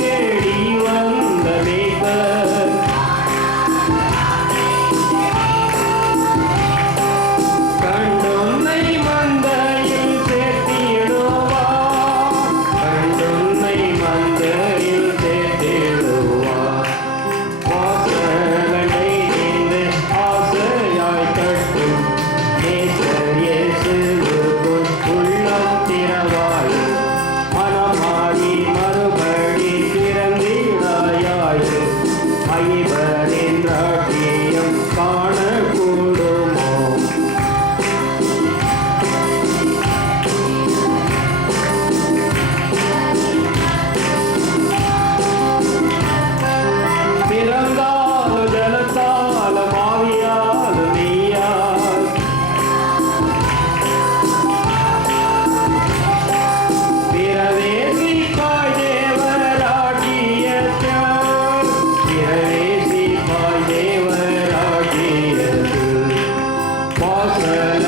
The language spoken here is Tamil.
தேடி வா சிவனின் ராட்டியம் காண Father.